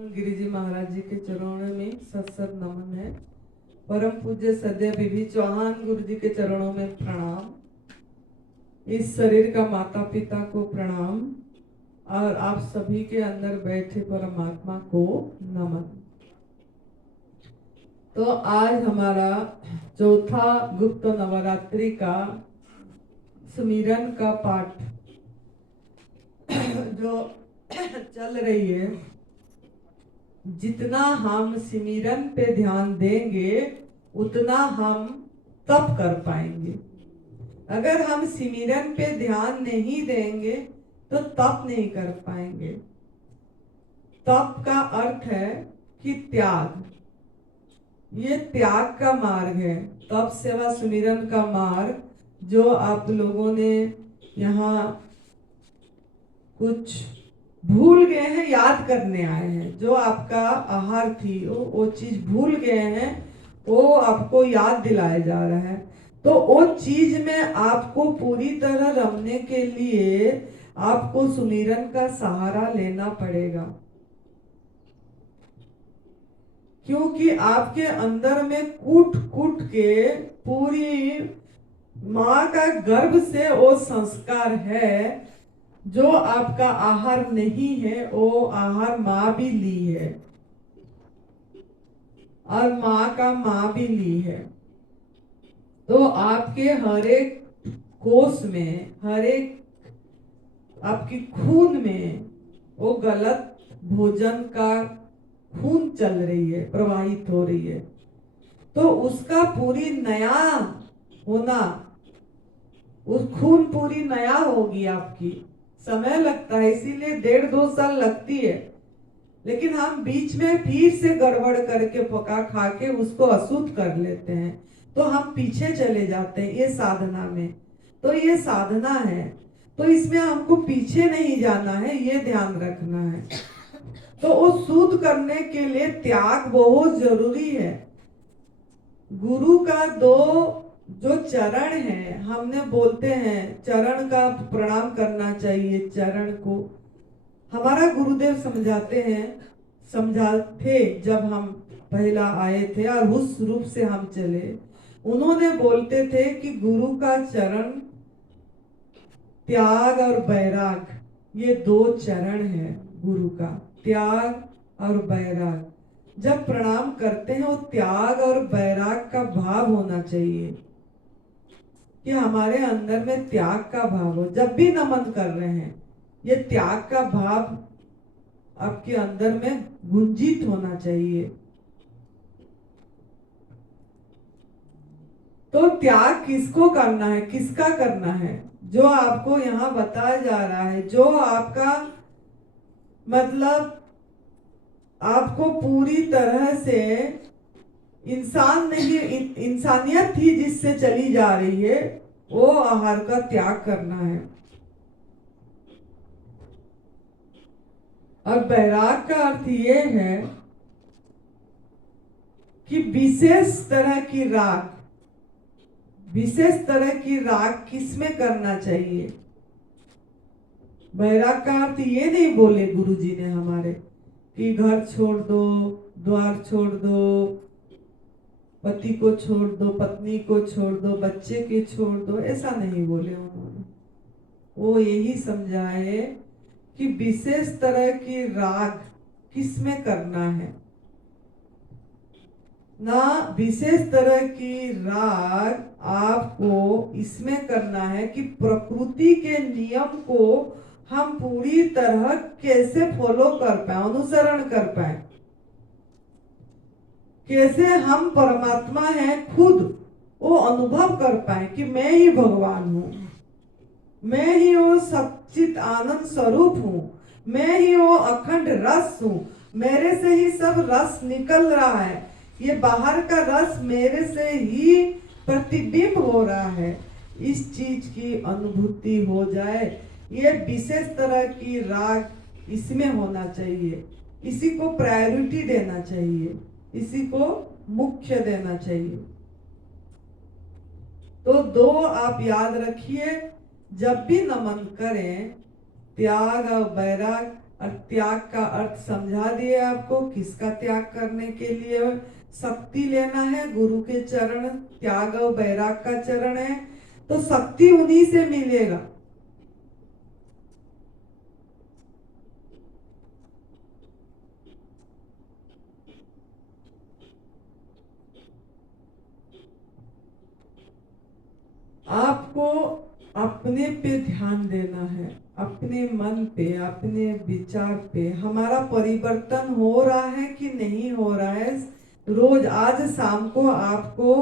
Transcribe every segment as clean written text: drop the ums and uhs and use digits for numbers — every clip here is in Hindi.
गिरिजी महाराज जी के चरणों में सत सत नमन है। परम पूज्य सद्य बीबी चौहान गुरु जी के चरणों में प्रणाम। इस शरीर का माता पिता को प्रणाम और आप सभी के अंदर बैठे परमात्मा को नमन। तो आज हमारा चौथा गुप्त नवरात्रि का सुमिरन का पाठ जो चल रही है, जितना हम सिमरन पे ध्यान देंगे उतना हम तप कर पाएंगे। अगर हम सिमरन पे ध्यान नहीं देंगे तो तप नहीं कर पाएंगे। तप का अर्थ है कि त्याग, ये त्याग का मार्ग है। तप सेवा सुमिरन का मार्ग जो आप लोगों ने यहाँ कुछ भूल गए हैं, याद करने आए हैं। जो आपका आहार थी वो चीज भूल गए हैं, वो आपको याद दिलाया जा रहा है। तो वो चीज में आपको पूरी तरह रमने के लिए आपको सुमिरन का सहारा लेना पड़ेगा, क्योंकि आपके अंदर में कूट कूट के पूरी माँ का गर्भ से वो संस्कार है। जो आपका आहार नहीं है वो आहार माँ भी ली है और माँ का माँ भी ली है। तो आपके हर एक कोष में, हर एक आपकी खून में वो गलत भोजन का खून चल रही है, प्रवाहित हो रही है। तो उसका पूरी नया होना, उस खून पूरी नया होगी आपकी। समय लगता है, इसीलिए 1.5-2 साल लगती है। लेकिन हम बीच में फिर से गड़बड़ करके पका खा के उसको अशुद्ध कर लेते हैं, तो हम पीछे चले जाते हैं ये साधना में। तो ये साधना है, तो इसमें हमको पीछे नहीं जाना है, ये ध्यान रखना है। तो वो शुद्ध करने के लिए त्याग बहुत जरूरी है। गुरु का दो जो चरण है, हमने बोलते हैं चरण का प्रणाम करना चाहिए। चरण को हमारा गुरुदेव समझाते हैं, समझाते जब हम पहला आए थे और उस रूप से हम चले, उन्होंने बोलते थे कि गुरु का चरण, त्याग और वैराग, ये 2 चरण है गुरु का, त्याग और वैराग। जब प्रणाम करते हैं वो त्याग और वैराग का भाव होना चाहिए, कि हमारे अंदर में त्याग का भाव हो। जब भी नमन कर रहे हैं ये त्याग का भाव आपके अंदर में गुंजित होना चाहिए। तो त्याग किसको करना है, किसका करना है? जो आपको यहाँ बताया जा रहा है, जो आपका मतलब आपको पूरी तरह से इंसान नहीं, इंसानियत ही जिससे चली जा रही है, वो आहार का त्याग करना है। और वैराग का अर्थ ये है कि विशेष तरह की राग, विशेष तरह की राग किसमें करना चाहिए। वैराग का अर्थ ये नहीं बोले गुरुजी ने हमारे कि घर छोड़ दो, द्वार छोड़ दो, पति को छोड़ दो, पत्नी को छोड़ दो, बच्चे के छोड़ दो, ऐसा नहीं बोले उन्होंने। वो यही समझाए कि विशेष तरह की राग किसमें करना है ना। विशेष तरह की राग आपको इसमें करना है कि प्रकृति के नियम को हम पूरी तरह कैसे फॉलो कर पाए, अनुसरण कर पाए। कैसे हम परमात्मा हैं खुद वो अनुभव कर पाए कि मैं ही भगवान हूँ, मैं ही वो सच्चित आनंद स्वरूप हूँ, मैं ही वो अखंड रस हूँ, मेरे से ही सब रस निकल रहा है, ये बाहर का रस मेरे से ही प्रतिबिंब हो रहा है। इस चीज की अनुभूति हो जाए, ये विशेष तरह की राग इसमें होना चाहिए। इसी को प्रायोरिटी देना चाहिए, इसी को मुख्य देना चाहिए। तो 2 आप याद रखिए, जब भी नमन करें त्याग और वैराग और त्याग का अर्थ समझा दिए आपको, किसका त्याग करने के लिए शक्ति लेना है। गुरु के चरण, त्याग और बैराग का चरण है, तो शक्ति उन्हीं से मिलेगा। आपको अपने पे ध्यान देना है, अपने मन पे, अपने विचार पे। हमारा परिवर्तन हो रहा है कि नहीं हो रहा है, रोज आज शाम को आपको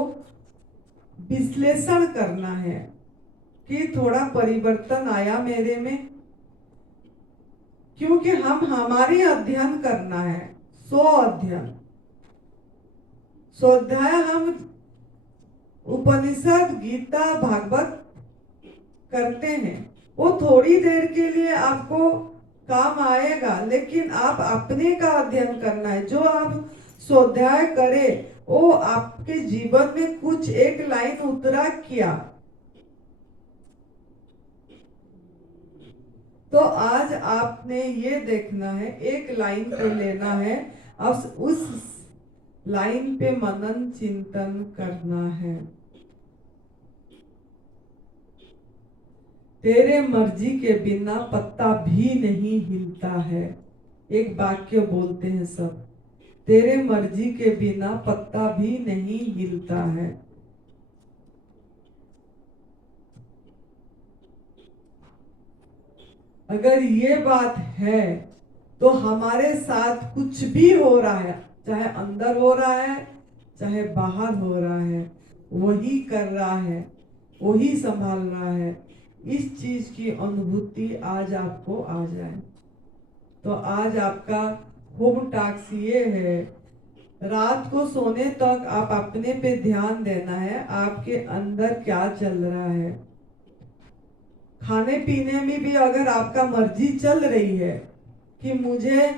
विश्लेषण करना है कि थोड़ा परिवर्तन आया मेरे में। क्योंकि हम हमारी अध्ययन करना है, स्व अध्ययन, स्वाध्याय। हम उपनिषद, गीता, भागवत करते हैं, वो थोड़ी देर के लिए आपको काम आएगा, लेकिन आप अपने का अध्ययन करना है। जो आप स्वाध्याय करे वो आपके जीवन में कुछ एक लाइन उतरा किया। तो आज आपने ये देखना है, एक लाइन को लेना है, अब उस लाइन पे मनन चिंतन करना है। तेरे मर्जी के बिना पत्ता भी नहीं हिलता है। एक वाक्य बोलते हैं सब, तेरे मर्जी के बिना पत्ता भी नहीं हिलता है। अगर ये बात है तो हमारे साथ कुछ भी हो रहा है, चाहे अंदर हो रहा है चाहे बाहर हो रहा है, वही कर रहा है, वही संभाल रहा है। इस चीज की अनुभूति आज आपको आ जाए। तो आज आपका होम टास्क ये है, रात को सोने तक आप अपने पे ध्यान देना है, आपके अंदर क्या चल रहा है। खाने पीने में भी अगर आपका मर्जी चल रही है कि मुझे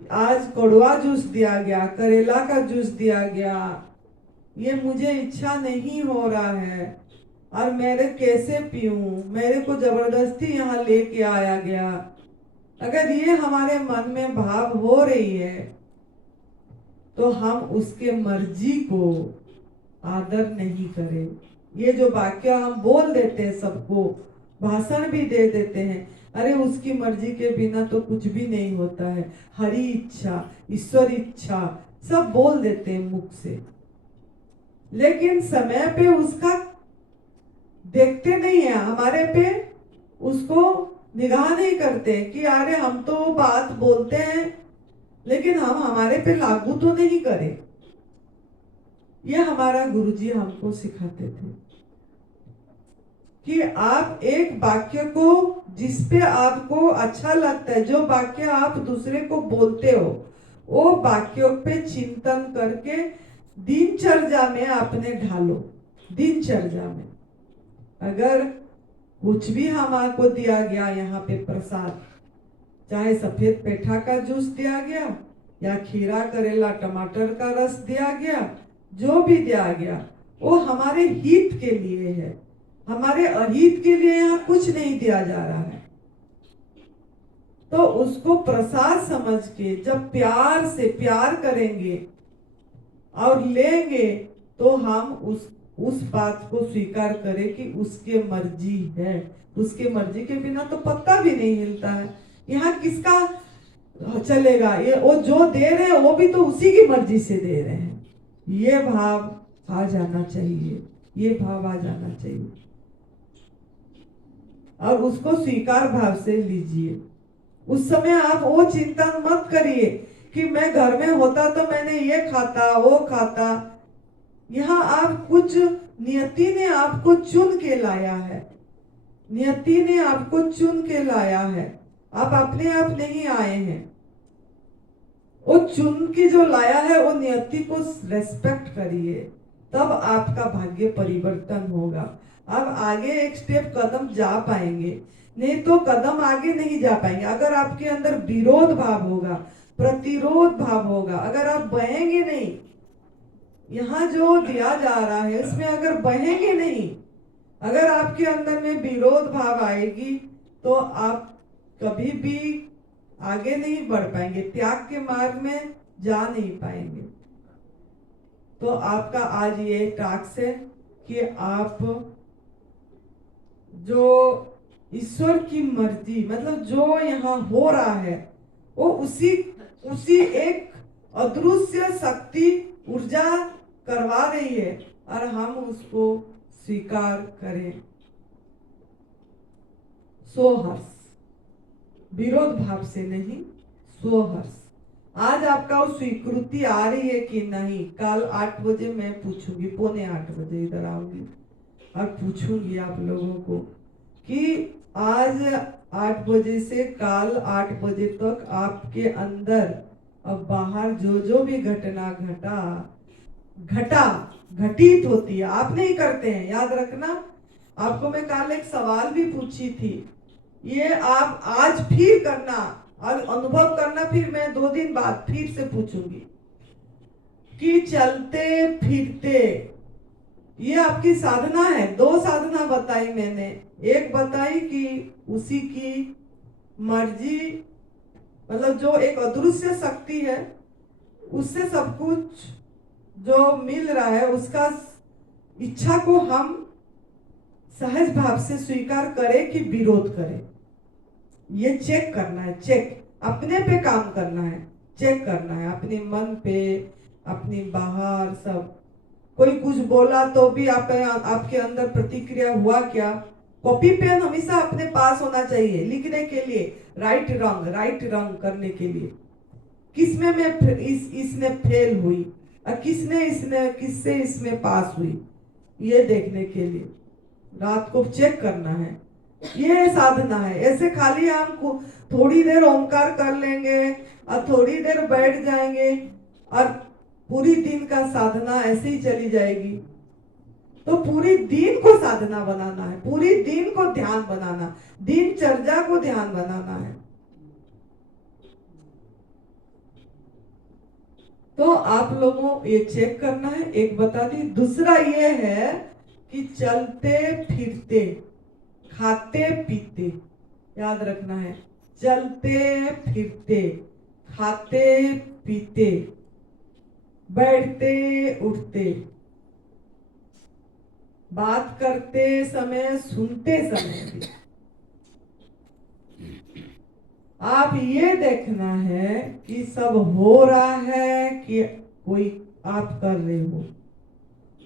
आज कड़वा जूस दिया गया, करेला का जूस दिया गया, ये मुझे इच्छा नहीं हो रहा है और मेरे कैसे पीऊं, मेरे को जबरदस्ती यहाँ लेके आया गया, अगर ये हमारे मन में भाव हो रही है तो हम उसके मर्जी को आदर नहीं करें। ये जो वाक्य हम बोल देते हैं, सबको भाषण भी दे देते हैं, अरे उसकी मर्जी के बिना तो कुछ भी नहीं होता है, हरि इच्छा, ईश्वर इच्छा, सब बोल देते हैं मुख से, लेकिन समय पे उसका देखते नहीं है, हमारे पे उसको निगाह नहीं करते कि अरे हम तो बात बोलते हैं लेकिन हम हमारे पे लागू तो नहीं करें। ये हमारा गुरुजी हमको सिखाते थे कि आप एक वाक्य को, जिसपे आपको अच्छा लगता है, जो वाक्य आप दूसरे को बोलते हो, वो वाक्यों पे चिंतन करके दिनचर्या में आपने ढालो। दिनचर्या में अगर कुछ भी हमको दिया गया यहाँ पे प्रसाद, चाहे सफेद पेठा का जूस दिया गया या खीरा, करेला, टमाटर का रस दिया गया, जो भी दिया गया वो हमारे हित के लिए है, हमारे अहित के लिए यहाँ कुछ नहीं दिया जा रहा है। तो उसको प्रसाद समझ के जब प्यार से प्यार करेंगे और लेंगे तो हम उस बात को स्वीकार करें कि उसके मर्जी है। उसके मर्जी के बिना तो पत्ता भी नहीं हिलता है। यहाँ किसका चलेगा? ये वो जो दे रहे हैं वो भी तो उसी की मर्जी से दे रहे हैं। ये भाव आ जाना चाहिए, ये भाव आ जाना चाहिए और उसको स्वीकार भाव से लीजिए। उस समय आप वो चिंतन मत करिए कि मैं घर में होता तो मैंने ये खाता वो खाता। यहाँ आप कुछ, नियति ने आपको चुन के लाया है, नियति ने आपको चुन के लाया है, आप अपने आप नहीं आए हैं। वो चुन के जो लाया है वो नियति को रेस्पेक्ट करिए, तब आपका भाग्य परिवर्तन होगा। अब आगे एक स्टेप कदम जा पाएंगे, नहीं तो कदम आगे नहीं जा पाएंगे। अगर आपके अंदर विरोध भाव होगा, प्रतिरोध भाव होगा, अगर आप बहेंगे नहीं, यहाँ जो दिया जा रहा है इसमें अगर बहेंगे नहीं, अगर आपके अंदर में विरोध भाव आएगी तो आप कभी भी आगे नहीं बढ़ पाएंगे, त्याग के मार्ग में जा नहीं पाएंगे। तो आपका आज ये टास्क है कि आप जो ईश्वर की मर्जी, मतलब जो यहाँ हो रहा है वो उसी एक अदृश्य शक्ति ऊर्जा करवा रही है और हम उसको स्वीकार करें स्वहर्ष, विरोध भाव से नहीं, स्वहर्ष। आज आपका वो स्वीकृति आ रही है कि नहीं? कल 8 बजे मैं पूछूंगी, 7:45 इधर आऊंगी और पूछूंगी आप लोगों को कि आज 8 बजे से कल 8 बजे तक आपके अंदर अब बाहर जो भी घटना घटित होती है, आप नहीं करते हैं, याद रखना। आपको मैं कल एक सवाल भी पूछी थी, ये आप आज फिर करना और अनुभव करना, फिर मैं 2 दिन बाद फिर से पूछूंगी कि चलते फिरते ये आपकी साधना है। 2 साधना बताई मैंने, एक बताई कि उसी की मर्जी, मतलब जो एक अदृश्य शक्ति है उससे सब कुछ जो मिल रहा है, उसका इच्छा को हम सहज भाव से स्वीकार करें कि विरोध करें। ये चेक करना है, चेक अपने पे काम करना है, चेक करना है अपने मन पे, अपनी बाहर सब। कोई कुछ बोला तो भी आपके अंदर प्रतिक्रिया हुआ क्या? कॉपी पेन हमेशा अपने पास होना चाहिए लिखने के लिए, राइट रंग करने के लिए। किसमें मैं इसमें फेल हुई और किससे इसमें पास हुई, ये देखने के लिए रात को चेक करना है। ये साधना है। ऐसे खाली हम थोड़ी देर ओमकार कर लेंगे और थोड़ी देर बैठ जाएंगे और पूरी दिन का साधना ऐसे ही चली जाएगी। तो पूरी दिन को साधना बनाना है, पूरी दिन को ध्यान बनाना, दिनचर्या को ध्यान बनाना है। तो आप लोगों ये चेक करना है, एक बता दी। दूसरा ये है कि चलते फिरते, खाते पीते, याद रखना है, चलते फिरते, खाते पीते, बैठते उठते, बात करते समय, सुनते समय भी आप ये देखना है कि सब हो रहा है कि कोई आप कर रहे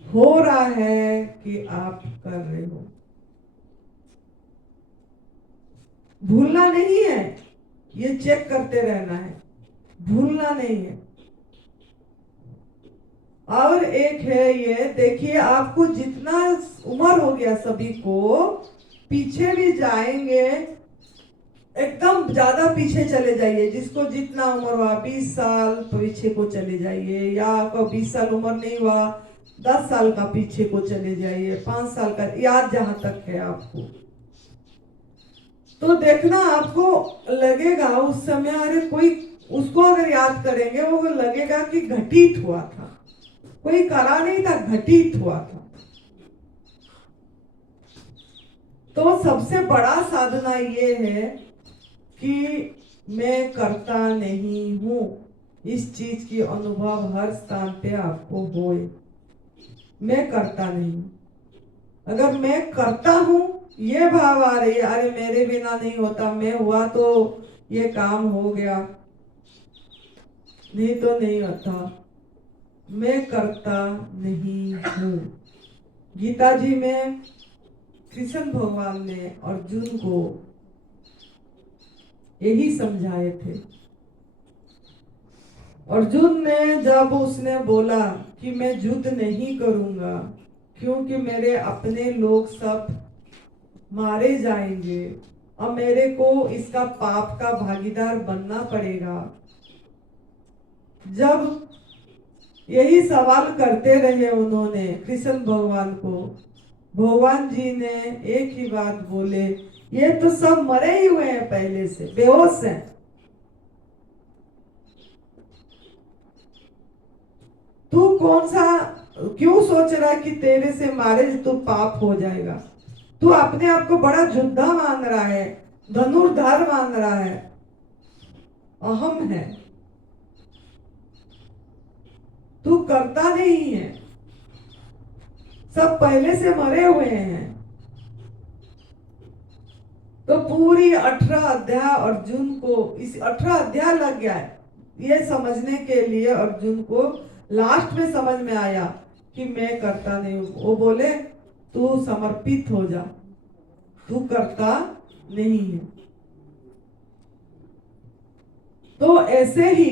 हो रहा है कि आप कर रहे हो। भूलना नहीं है, ये चेक करते रहना है, भूलना नहीं है। और एक है ये, देखिए आपको जितना उम्र हो गया सभी को, पीछे भी जाएंगे, एकदम ज्यादा पीछे चले जाइए। जिसको जितना उम्र हुआ 20 साल पीछे को चले जाइए, या आपका 20 साल उम्र नहीं हुआ 10 साल का पीछे को चले जाइए, 5 साल का, याद जहां तक है आपको। तो देखना आपको लगेगा उस समय, अरे कोई उसको अगर याद करेंगे वो लगेगा कि घटित हुआ था, कोई करा नहीं था, घटित हुआ था। तो सबसे बड़ा साधना ये है कि मैं करता नहीं हूं। इस चीज की अनुभव हर स्थान पे आपको होए, मैं करता नहीं। अगर मैं करता हूं ये भाव आ रही है, अरे मेरे बिना नहीं होता, मैं हुआ तो ये काम हो गया, नहीं तो नहीं होता, मैं करता नहीं हूं। गीता जी में कृष्ण भगवान ने अर्जुन को यही समझाए थे। अर्जुन ने जब उसने बोला कि मैं युद्ध नहीं करूंगा क्योंकि मेरे अपने लोग सब मारे जाएंगे और मेरे को इसका पाप का भागीदार बनना पड़ेगा। जब यही सवाल करते रहे उन्होंने कृष्ण भगवान को, भगवान जी ने एक ही बात बोले, ये तो सब मरे ही हुए हैं, पहले से बेहोश हैं। तू कौन सा क्यों सोच रहा है कि तेरे से मारे तो पाप हो जाएगा? तू अपने आप को बड़ा योद्धा मान रहा है, धनुर्धर मान रहा है, अहम है, तू करता नहीं है, सब पहले से मरे हुए हैं। तो पूरी 18 अध्याय अर्जुन को, इस 18 अध्याय लग गया है ये समझने के लिए। अर्जुन को लास्ट में समझ में आया कि मैं करता नहीं हूं। वो बोले तू समर्पित हो जा, तू करता नहीं है। तो ऐसे ही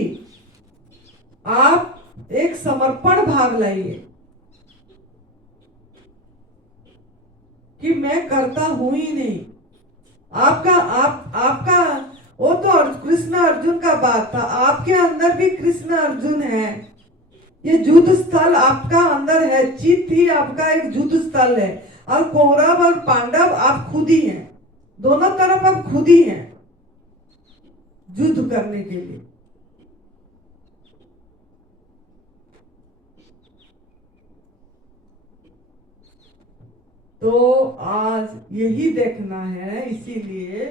आप एक समर्पण भाव लाइए कि मैं करता हूं ही नहीं। आपका वो तो कृष्ण अर्जुन का बात था, आपके अंदर भी कृष्ण अर्जुन है। ये युद्ध स्थल आपका अंदर है, चित्त ही आपका एक युद्ध स्थल है। और कौरव और पांडव आप खुद ही हैं, दोनों तरफ आप खुद ही हैं युद्ध करने के लिए। तो आज यही देखना है, इसीलिए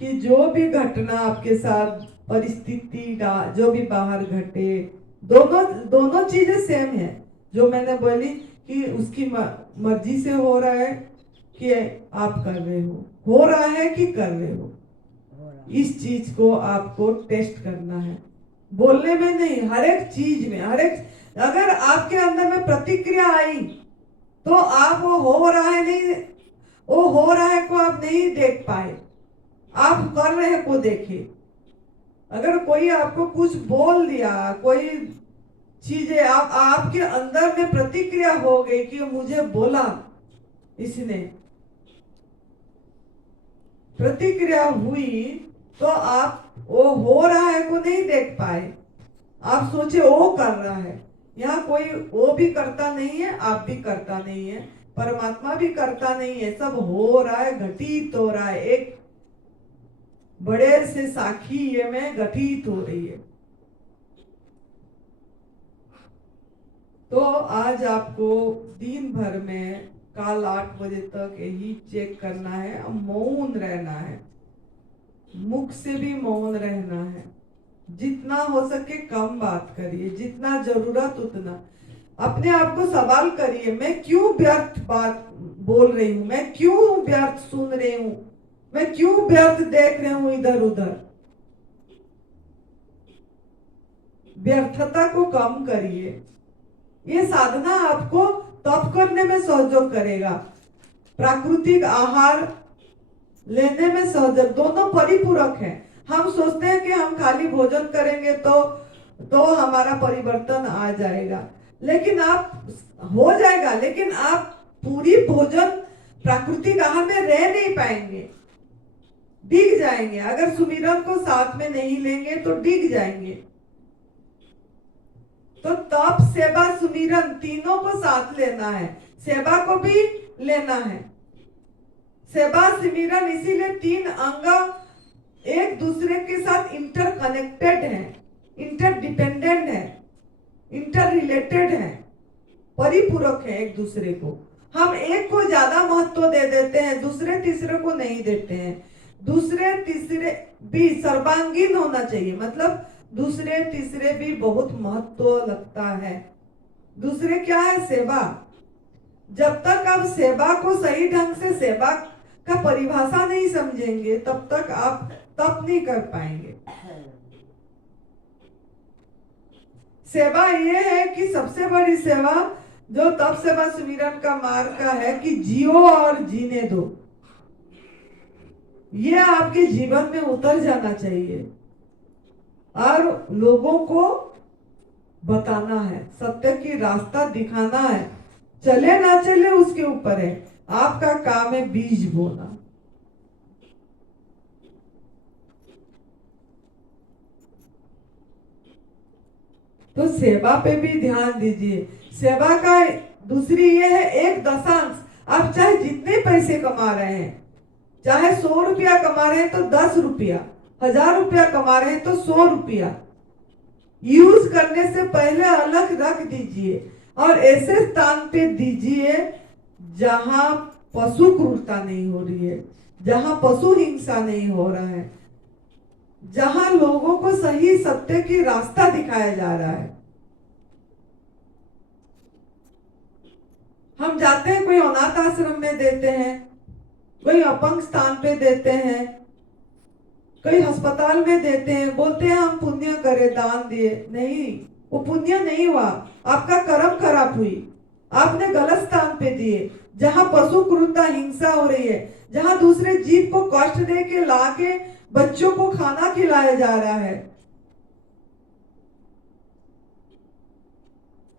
कि जो भी घटना आपके साथ, परिस्थिति का जो भी बाहर घटे, दोनों चीजें सेम है। जो मैंने बोली कि उसकी मर्जी से हो रहा है कि आप कर रहे हो रहा है कि कर रहे हो, इस चीज को आपको टेस्ट करना है। बोलने में नहीं, हर एक चीज में, हर एक, अगर आपके अंदर में प्रतिक्रिया आई तो आप वो हो रहा है नहीं, वो हो रहा है को आप नहीं देख पाए, आप कर रहे को देखे। अगर कोई आपको कुछ बोल दिया, कोई चीजें आपके अंदर में प्रतिक्रिया हो गई कि मुझे बोला इसने, प्रतिक्रिया हुई, तो आप वो हो रहा है को नहीं देख पाए, आप सोचे वो कर रहा है। यहाँ कोई वो भी करता नहीं है, आप भी करता नहीं है, परमात्मा भी करता नहीं है, सब हो रहा है, घटित हो रहा है, एक बड़े से साखी ये में घटित हो रही है। तो आज आपको दिन भर में कल 8 बजे तक यही चेक करना है, मौन रहना है, मुख से भी मौन रहना है, जितना हो सके कम बात करिए, जितना जरूरत उतना। अपने आप को सवाल करिए, मैं क्यों व्यर्थ बात बोल रही हूँ, मैं क्यों व्यर्थ सुन रही हूँ, मैं क्यों व्यर्थ देख रही हूँ इधर उधर। व्यर्थता को कम करिए। ये साधना आपको तप करने में सहयोग करेगा, प्राकृतिक आहार लेने में सहयोग, दोनों परिपूरक है। हम सोचते हैं कि हम खाली भोजन करेंगे तो हमारा परिवर्तन आ जाएगा, लेकिन आप हो जाएगा, लेकिन आप पूरी भोजन प्राकृतिक आहार में रह नहीं पाएंगे, डिग जाएंगे। अगर सुमिरन को साथ में नहीं लेंगे तो डिग जाएंगे। तो तप, सेवा, सुमिरन तीनों को साथ लेना है, सेवा को भी लेना है। सेवा सुमिरन इसीलिए 3 अंग एक दूसरे के साथ इंटरकनेक्टेड है, इंटरडिपेंडेंट है, इंटर रिलेटेड है, परिपूरक है एक दूसरे को। हम एक को ज्यादा महत्व दे देते हैं, दूसरे तीसरे को नहीं देते हैं। दूसरे तीसरे भी सर्वांगीण होना चाहिए, मतलब दूसरे तीसरे भी बहुत महत्व लगता है। दूसरे क्या है? सेवा। जब तक आप सेवा को सही ढंग से, सेवा का परिभाषा नहीं समझेंगे, तब तक आप तप नहीं कर पाएंगे। सेवा ये है कि सबसे बड़ी सेवा जो तप सेवा सुमिरन का मार्ग का है कि जियो और जीने दो, ये आपके जीवन में उतर जाना चाहिए और लोगों को बताना है, सत्य की रास्ता दिखाना है। चले ना चले उसके ऊपर है, आपका काम है बीज बोना। तो सेवा पे भी ध्यान दीजिए। सेवा का दूसरी ये है 1/10। आप चाहे जितने पैसे कमा रहे हैं, चाहे 100 रुपया कमा रहे हैं तो 10 रुपया, 1000 रुपया कमा रहे हैं तो 100 रुपया यूज करने से पहले अलग रख दीजिए और ऐसे स्थान पे दीजिए जहां पशु क्रूरता नहीं हो रही है, जहां पशु हिंसा नहीं हो रहा है, जहां लोगों को सही सत्य की रास्ता दिखाया जा रहा है। हम जाते हैं, कोई अनाथ आश्रम में देते हैं, कोई अपंग स्थान पे देते हैं, कोई अस्पताल में देते हैं, बोलते हैं हम पुण्य करे, दान दिए। नहीं, वो पुण्य नहीं हुआ, आपका कर्म खराब हुई। आपने गलत स्थान पे दिए, जहां पशु क्रूरता हिंसा हो रही है, जहां दूसरे जीव को कष्ट दे के लाके बच्चों को खाना खिलाया जा रहा है।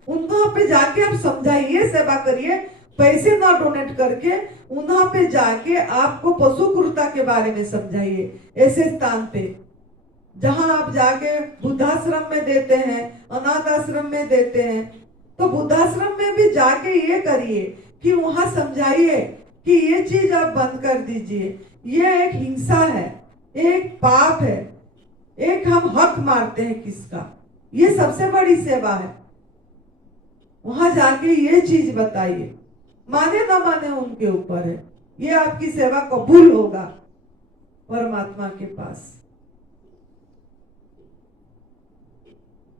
वहां पे जाके आप समझाइए, सेवा करिए, पैसे ना डोनेट करके वहां पे जाके आपको पशु क्रूरता के बारे में समझाइए। ऐसे स्थान पे जहां आप जाके वृद्धाश्रम में देते हैं, अनाथ आश्रम में देते हैं, तो वृद्धाश्रम में भी जाके ये करिए कि वहां समझाइए कि ये चीज आप बंद कर दीजिए, ये एक हिंसा है, एक पाप है, एक हम हक मारते हैं किसका। ये सबसे बड़ी सेवा है। वहां जाके ये चीज बताइए, माने ना माने उनके ऊपर है, ये आपकी सेवा कबूल होगा परमात्मा के पास।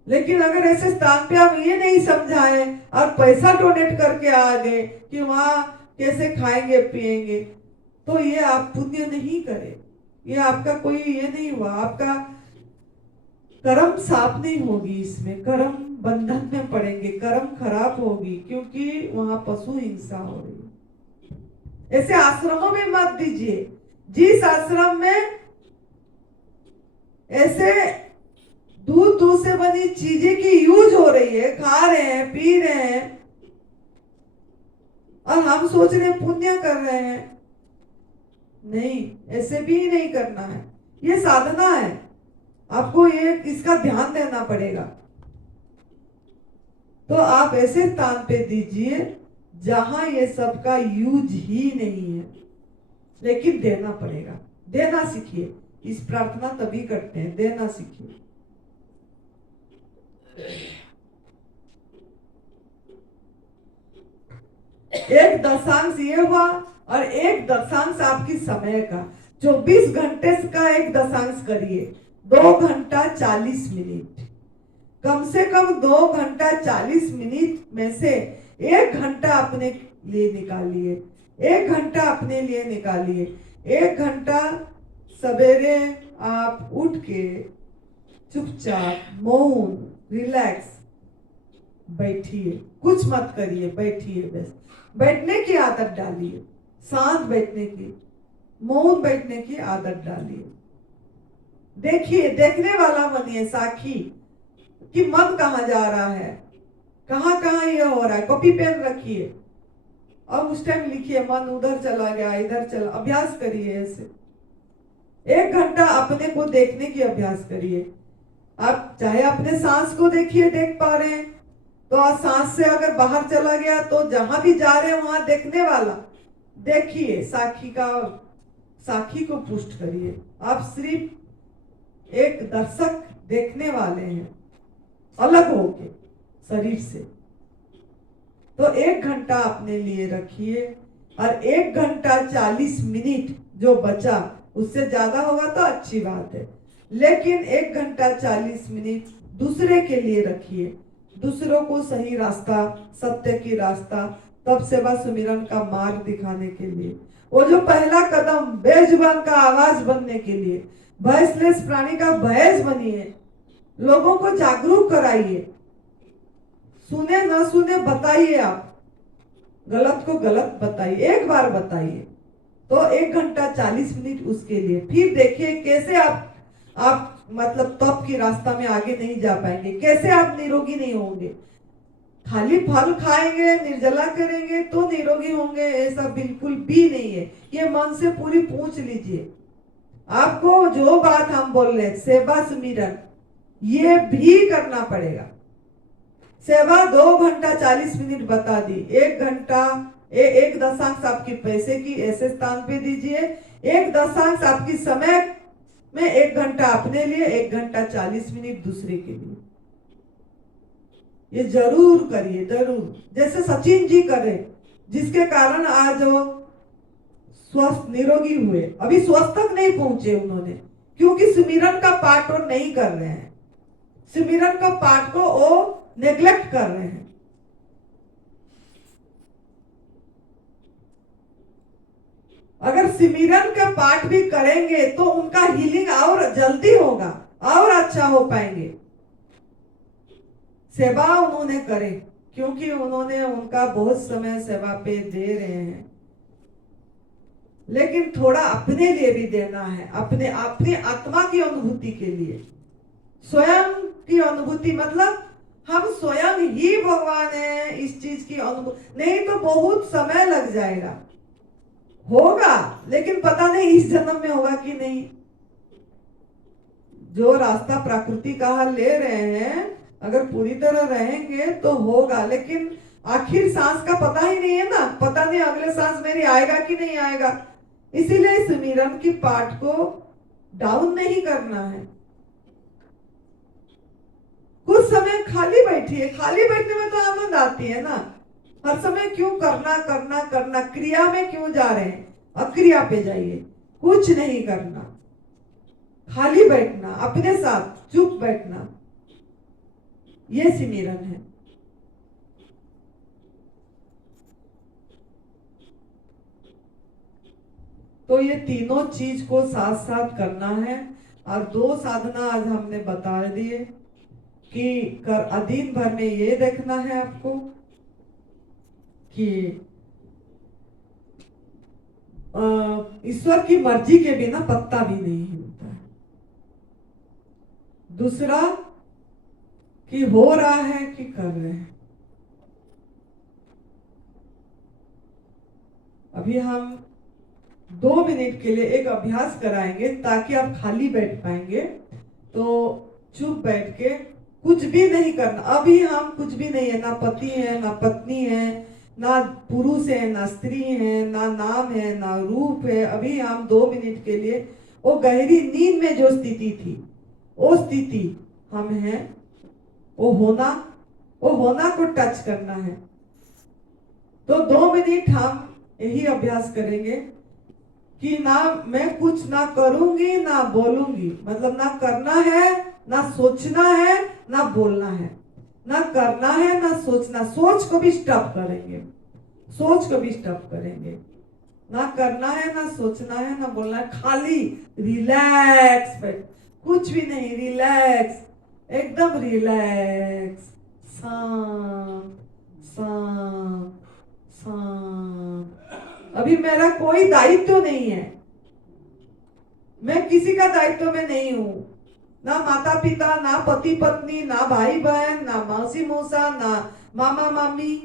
लेकिन अगर ऐसे स्थान पे आप ये नहीं समझाए और पैसा डोनेट करके आ गए कि वहां कैसे खाएंगे पिएंगे, तो ये आप पुण्य नहीं करे, ये आपका कोई ये नहीं हुआ, आपका कर्म साफ नहीं होगी, इसमें कर्म बंधन में पड़ेंगे, कर्म खराब होगी, क्योंकि वहां पशु हिंसा हो रही है। ऐसे आश्रमों में मत दीजिए। जिस आश्रम में ऐसे दूध से बनी चीजें की यूज हो रही है, खा रहे हैं, पी रहे हैं, और हम सोच रहे हैं पुण्य कर रहे हैं, नहीं, ऐसे भी नहीं करना है। ये साधना है, आपको ये इसका ध्यान देना पड़ेगा। तो आप ऐसे स्थान पे दीजिए जहां ये सब का यूज ही नहीं है, लेकिन देना पड़ेगा। देना सीखिए, इस प्रार्थना तभी करते हैं, देना सीखिए। एक दशांश ये हुआ, और एक दशांश आपकी समय का 24 घंटे का एक दशांश करिए, 2 घंटा 40 मिनट। कम से कम 2 घंटा 40 मिनट में से 1 घंटा अपने लिए निकालिए, 1 घंटा अपने लिए निकालिए। 1 घंटा सवेरे आप उठ के चुपचाप मौन रिलैक्स बैठिए, कुछ मत करिए, बैठिए, बस बैठने की आदत डालिए, शांत बैठने की, मौन बैठने की आदत डालिए। देखिए, देखने वाला बनिए, साक्षी कि मन कहाँ जा रहा है, कहाँ कहाँ ये हो रहा है। कॉपी पेन रखिए, अब उस टाइम लिखिए, मन उधर चला गया, इधर चला, अभ्यास करिए ऐसे। 1 घंटा अपने को देखने की अभ्यास करिए। आप चाहे अपने सांस को देखिए, देख पा रहे हैं तो आज सांस से अगर बाहर चला गया तो जहां भी जा रहे हैं वहां देखने वाला देखिए, साखी को पुष्ट करिए। आप सिर्फ एक दर्शक देखने वाले हैं, अलग होके शरीर से। तो 1 घंटा अपने लिए रखिए, और 1 घंटा 40 मिनट जो बचा, उससे ज्यादा होगा तो अच्छी बात है, लेकिन 1 घंटा 40 मिनट दूसरे के लिए रखिए, दूसरों को सही रास्ता, सत्य की रास्ता, तब सेवा सुमिरन का मार्ग दिखाने के लिए। वो जो पहला कदम बेजुबान का आवाज बनने के लिए, भयलेस प्राणी का भयस बनिए, लोगों को जागरूक कराइए, सुने न सुने बताइए, आप गलत को गलत बताइए, एक बार बताइए। तो 1 घंटा 40 मिनट उसके लिए। फिर देखिए कैसे आप मतलब तप की रास्ता में आगे नहीं जा पाएंगे, कैसे आप निरोगी नहीं होंगे। खाली फल खाएंगे, निर्जला करेंगे तो निरोगी होंगे, ऐसा बिल्कुल भी नहीं है। ये मन से पूरी पूछ लीजिए। आपको जो बात हम बोल रहे हैं, सेवा सुमिरन, ये भी करना पड़ेगा। सेवा 2 घंटा 40 मिनट बता दी, 1 घंटा 1 दशांश आपकी पैसे की ऐसे स्थान पे दीजिए, 1 दशांश आपकी समय में 1 घंटा अपने लिए, 1 घंटा 40 मिनट दूसरे के लिए। ये जरूर करिए, जरूर, जैसे सचिन जी करे, जिसके कारण आज वो स्वस्थ निरोगी हुए। अभी स्वस्थ तक नहीं पहुंचे उन्होंने, क्योंकि सुमिरन का पाठ वो नहीं कर रहे हैं, सुमिरन का पाठ को वो नेग्लेक्ट कर रहे हैं। अगर सिमरन का पाठ भी करेंगे तो उनका हीलिंग और जल्दी होगा, और अच्छा हो पाएंगे। सेवा उन्होंने करे, क्योंकि उन्होंने उनका बहुत समय सेवा पे दे रहे हैं, लेकिन थोड़ा अपने लिए भी देना है, अपने अपनी आत्मा की अनुभूति के लिए, स्वयं की अनुभूति, मतलब हम स्वयं ही भगवान है, इस चीज की अनुभूति। नहीं तो बहुत समय लग जाएगा, होगा लेकिन पता नहीं इस जन्म में होगा कि नहीं। जो रास्ता प्रकृति का ले रहे हैं, अगर पूरी तरह रहेंगे तो होगा, लेकिन आखिर सांस का पता ही नहीं है ना, पता नहीं अगले सांस मेरी आएगा कि नहीं आएगा। इसीलिए सुमिरन की पाठ को डाउन नहीं करना है। कुछ समय खाली बैठिए, खाली बैठने में तो आनंद आती है ना। हर समय क्यों करना करना करना, क्रिया में क्यों जा रहे हैं, अक्रिया पे जाइए, कुछ नहीं करना, खाली बैठना, अपने साथ चुप बैठना, ये सिमरन है। तो ये तीनों चीज को साथ साथ करना है। और 2 साधना आज हमने बता दिए कि दिन भर में ये देखना है आपको कि ईश्वर की मर्जी के बिना पत्ता भी नहीं हिलता है। दूसरा कि हो रहा है कि कर रहे हैं। अभी हम 2 मिनट के लिए एक अभ्यास कराएंगे ताकि आप खाली बैठ पाएंगे। तो चुप बैठ के कुछ भी नहीं करना। अभी हम कुछ भी नहीं है, ना पति है, ना पत्नी है, ना पुरुष है, ना स्त्री है, ना नाम है, ना रूप है। अभी हम 2 मिनट के लिए वो गहरी नींद में जो स्थिति थी, वो स्थिति हम हैं, वो होना को टच करना है। तो 2 मिनट हम यही अभ्यास करेंगे कि ना मैं कुछ ना करूंगी ना बोलूंगी, मतलब ना करना है, ना सोचना है, ना बोलना है, ना करना है ना सोचना। सोच को भी स्टॉप करेंगे, सोच को भी स्टॉप करेंगे। ना करना है, ना सोचना है, ना बोलना है, खाली रिलैक्स बैठ, कुछ भी नहीं, रिलैक्स, एकदम रिलैक्स, शांत शांत शांत। अभी मेरा कोई दायित्व नहीं है, मैं किसी का दायित्व में नहीं हूं, ना माता पिता, ना पति पत्नी, ना भाई बहन, ना मौसी मौसा, ना मामा मामी,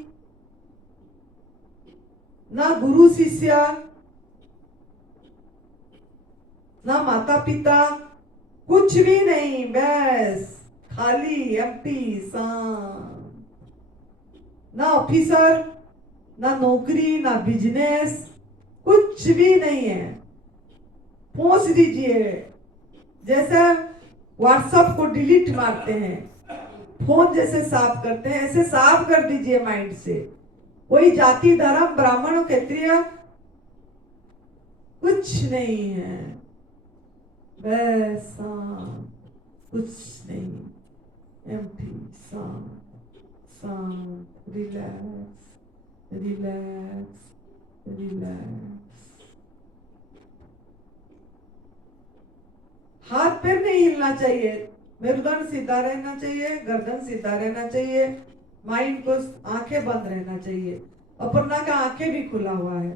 ना गुरु शिष्य, ना माता पिता, कुछ भी नहीं, बस खाली एम्प्टी शांत। ना ऑफिसर, ना नौकरी, ना बिजनेस, कुछ भी नहीं है। पहुंच दीजिए, जैसे व्हाट्सएप को डिलीट मारते हैं, फोन जैसे साफ करते हैं, ऐसे साफ कर दीजिए माइंड से। कोई जाति धर्म ब्राह्मण क्षत्रिय कुछ नहीं है, बस शांत, कुछ नहीं, एम्प्टी, शांत शांत, रिलैक्स रिलैक्स रिलैक्स। हाथ पैर नहीं हिलना चाहिए, मेरुदंड सीधा रहना चाहिए, गर्दन सीधा रहना चाहिए, माइंड को, आंखें बंद रहना चाहिए। अपर्णा का आंखें भी खुला हुआ है।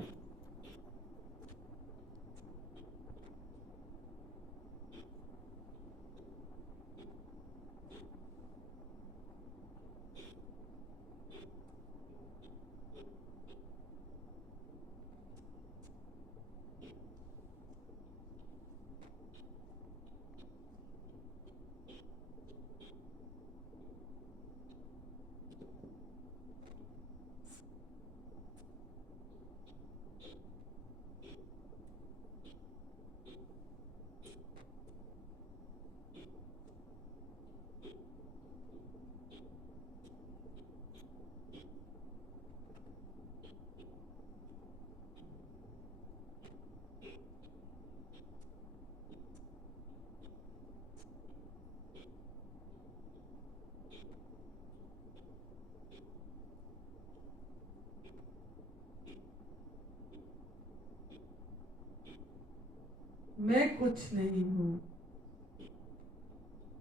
मैं कुछ नहीं हूँ,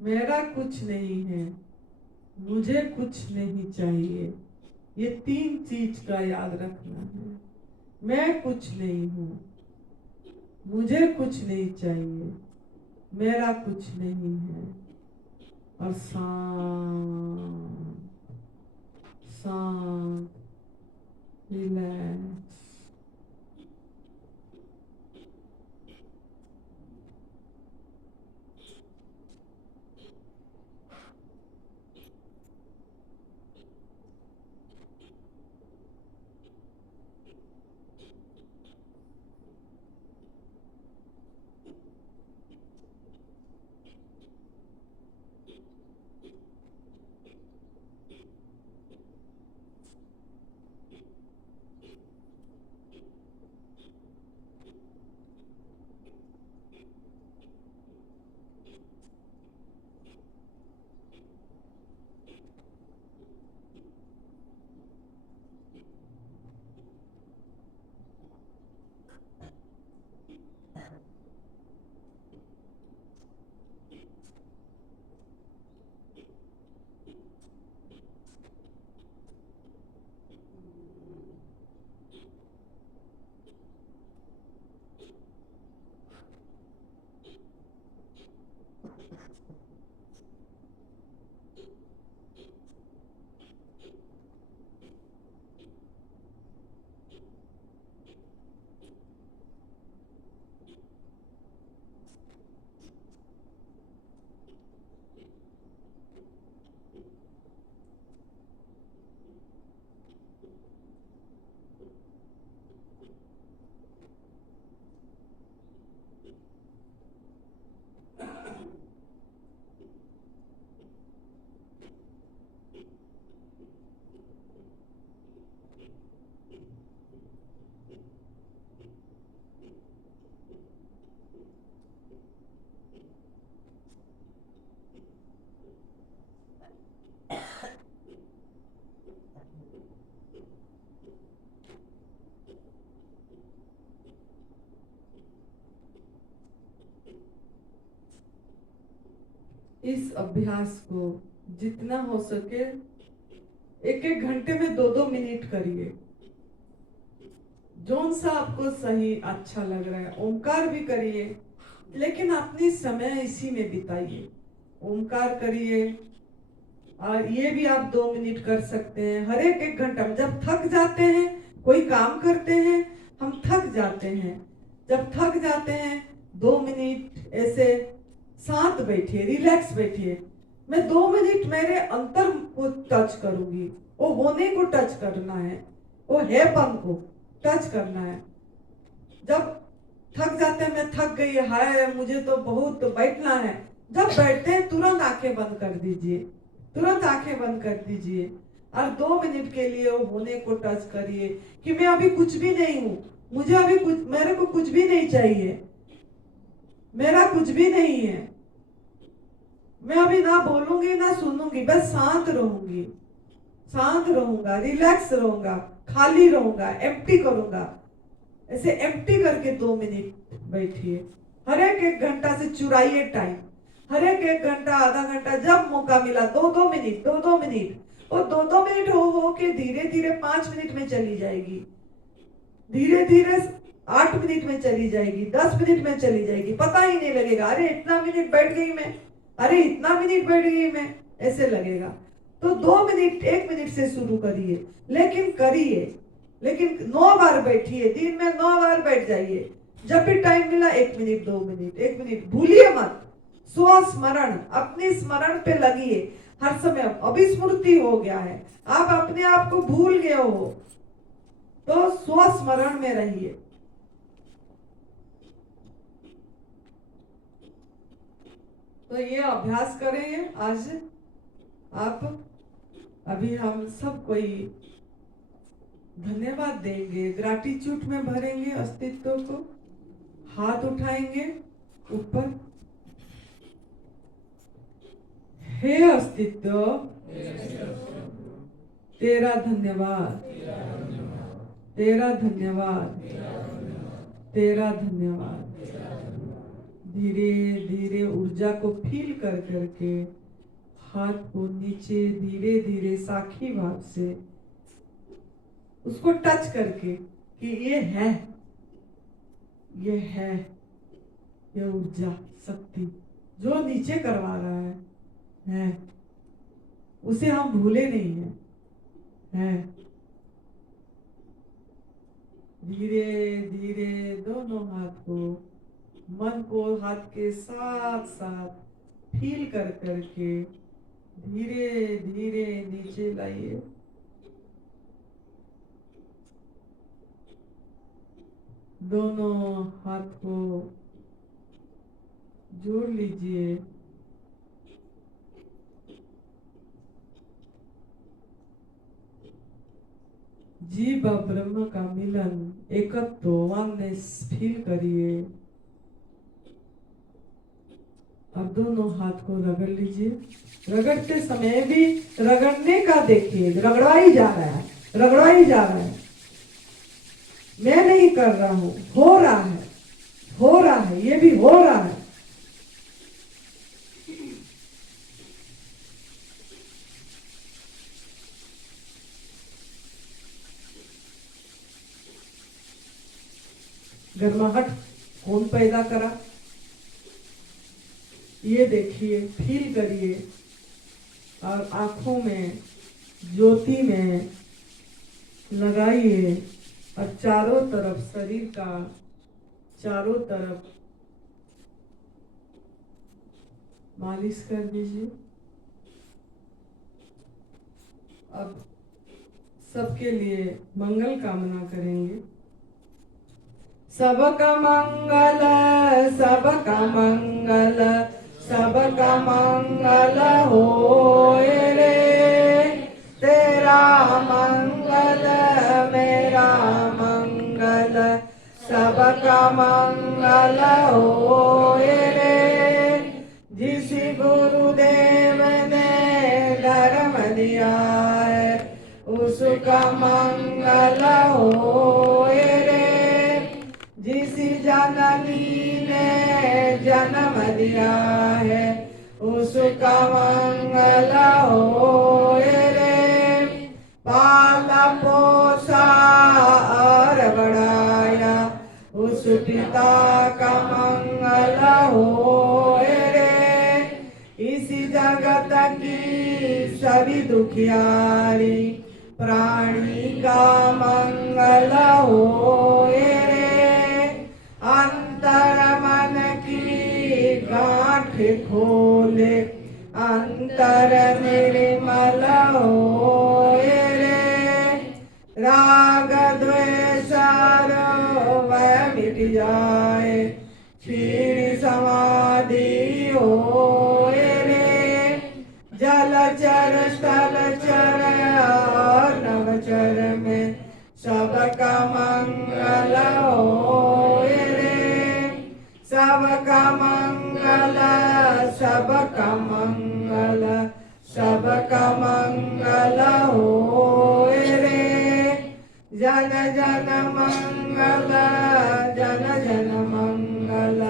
मेरा कुछ नहीं है, मुझे कुछ नहीं चाहिए। ये 3 चीज का याद रखना है। मैं कुछ नहीं हूँ, मुझे कुछ नहीं चाहिए, मेरा कुछ नहीं है, और शांत शांत रिलैक्स। इस अभ्यास को जितना हो सके 1-1 घंटे में 2-2 मिनट करिए। जोन सा आपको सही अच्छा लग रहा है। ओमकार भी करिए, लेकिन अपनी समय इसी में बिताइए। ओमकार करिए, और ये भी आप 2 मिनट कर सकते हैं। हर एक घंटा में जब थक जाते हैं, कोई काम करते हैं, हम थक जाते हैं, जब थक जाते हैं 2 मिनट ऐसे शांत बैठिए, रिलैक्स बैठिए। मैं 2 मिनट मेरे अंतर को टच करूंगी, वो होने को टच करना है, वो हैपन को टच करना है। जब थक जाते हैं, मैं थक गई, हाय मुझे तो बहुत बैठना है, जब बैठते हैं तुरंत आंखें बंद कर दीजिए, तुरंत आंखें बंद कर दीजिए, और 2 मिनट के लिए वो होने को टच करिए कि मैं अभी कुछ भी नहीं हूँ, मुझे अभी कुछ, मेरे को कुछ भी नहीं चाहिए, मेरा कुछ भी नहीं है, मैं अभी ना बोलूंगी ना सुनूंगी, बस शांत रहूंगी, शांत रहूंगा, रिलैक्स रहूंगा, खाली रहूंगा, एम्प्टी करूंगा। ऐसे एम्प्टी करके 2 मिनट बैठिए। हर एक घंटा से चुराइए टाइम, हर एक घंटा आधा घंटा जब मौका मिला 2-2 मिनट, 2-2 मिनट, और 2-2 मिनट हो के धीरे धीरे 5 मिनट में चली जाएगी, धीरे धीरे 8 मिनट में चली जाएगी, 10 मिनट में चली जाएगी, पता ही नहीं लगेगा। अरे इतना मिनट बैठ गई मैं, अरे इतना मिनट बैठ गई मैं, ऐसे लगेगा। तो 2 मिनट 1 मिनट से शुरू करिए, लेकिन करिए, लेकिन 9 बार बैठिए, दिन में 9 बार बैठ जाइए। जब भी टाइम मिला 1 मिनट 2 मिनट 1 मिनट, भूलिए मत। स्वस्मरण, अपने स्मरण पे लगिए हर समय। अभिस्मृति हो गया है, आप अपने आप को भूल गए हो, तो स्वस्मरण में रहिए। तो ये अभ्यास करेंगे आज आप। अभी हम सब कोई धन्यवाद देंगे, ग्रैटिट्यूड में भरेंगे अस्तित्व को, हाथ उठाएंगे ऊपर। हे अस्तित्व, तेरा धन्यवाद, तेरा धन्यवाद, तेरा धन्यवाद। धीरे धीरे ऊर्जा को फील कर करके हाथ को नीचे धीरे धीरे साखी भाव से उसको टच करके कि ये है ये ऊर्जा शक्ति जो नीचे करवा रहा है उसे हम भूले नहीं है। धीरे धीरे दोनों हाथ को मन को हाथ के साथ साथ फील कर करके धीरे धीरे नीचे लाइए। दोनों हाथ को जोड़ लीजिए। जीव और ब्रह्म का मिलन, एकत्व, वननेस फील करिए। अब दोनों हाथ को रगड़ लीजिए। रगड़ते समय भी रगड़ने का देखिए, रगड़ा ही जा रहा है, रगड़ा ही जा रहा है। मैं नहीं कर रहा हूं, हो रहा है, हो रहा है, ये भी हो रहा है। गर्माहट कौन पैदा करा, ये देखिए, फील करिए और आंखों में ज्योति में लगाइए और चारों तरफ शरीर का चारों तरफ मालिश कर दीजिए। अब सबके लिए मंगल कामना करेंगे। सबका मंगल, सबका मंगल, सबका मंगल होए रे। तेरा मंगल मेरा मंगल, सबका मंगल होए रे। जिस गुरुदेव ने धर्म दिया है उसका मंगल होए रे। जिस जननी ने जन्म दिया है उसका मंगल होए रे। पाला पोसा और बढ़ाया उस पिता का मंगल होए रे। इस जगत की सभी दुखियारी प्राणी का मंगल होए रे। अंतर मन की गांठ खोले अंतर निर्मल होए रे। राग द्वेष वह मिट जाए क्षीण समाधि होए रे। जलचर स्थलचर और नवचर में सबका मंगल होए रे। सबका मंगल, सबका मंगल, सबका मंगल होए रे। जन जन मंगल, जन जन मंगल,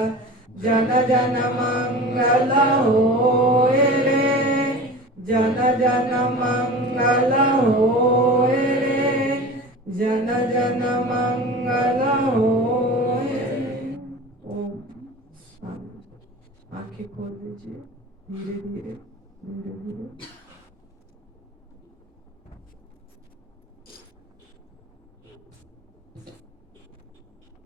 जन जन मंगल होए रे। जन जन मंगल होए रे। जन जन मंगल होए रे। ओम शांति। आंखें खोल लीजिए धीरे धीरे धीरे धीरे।